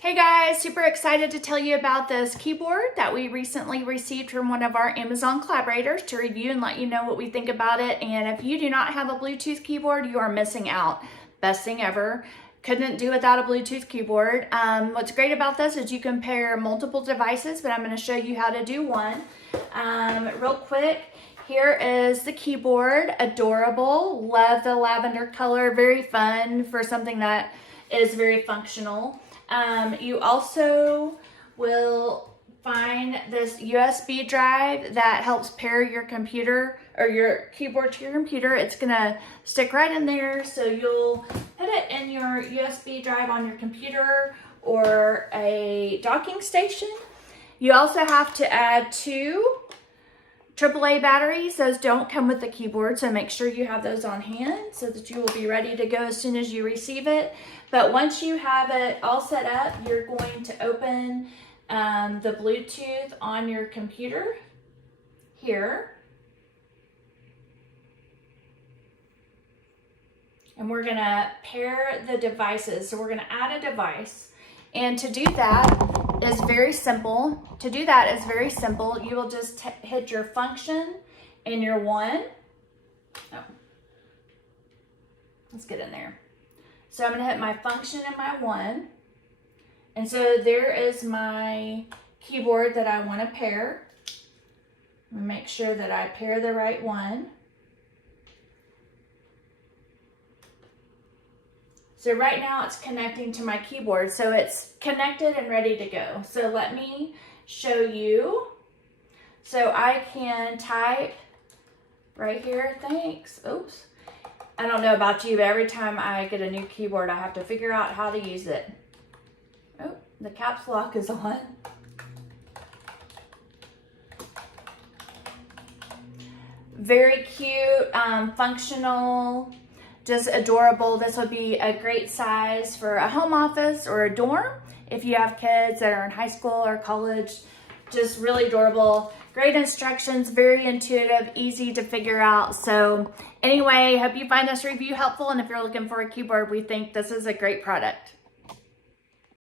Hey guys, super excited to tell you about this keyboard that we recently received from one of our Amazon collaborators to review and let you know what we think about it. And if you do not have a Bluetooth keyboard, you are missing out. Best thing ever. Couldn't do without a Bluetooth keyboard. What's great about this is you can pair multiple devices, but I'm going to show you how to do one. Real quick, here is the keyboard. Adorable. Love the lavender color. Very fun for something that is very functional. You also will find this USB drive that helps pair your computer or your keyboard to your computer. It's gonna stick right in there, so you'll put it in your USB drive on your computer or a docking station. You also have to add 2 AAA batteries. Those don't come with the keyboard, so make sure you have those on hand so that you will be ready to go as soon as you receive it. But once you have it all set up, you're going to open the Bluetooth on your computer here. And we're gonna pair the devices. So we're gonna add a device. And to do that is very simple. You will just hit your function and your 1. Oh, let's get in there. So I'm going to hit my function and my 1. And so there is my keyboard that I want to pair. Make sure that I pair the right one. So right now it's connecting to my keyboard. So it's connected and ready to go. So let me show you. So I can type right here, thanks. Oops. I don't know about you, but every time I get a new keyboard, I have to figure out how to use it. Oh, the caps lock is on. Very cute, functional, just adorable. This would be a great size for a home office or a dorm. If you have kids that are in high school or college, just really adorable. Great instructions, very intuitive, easy to figure out. So anyway, hope you find this review helpful. And if you're looking for a keyboard, we think this is a great product.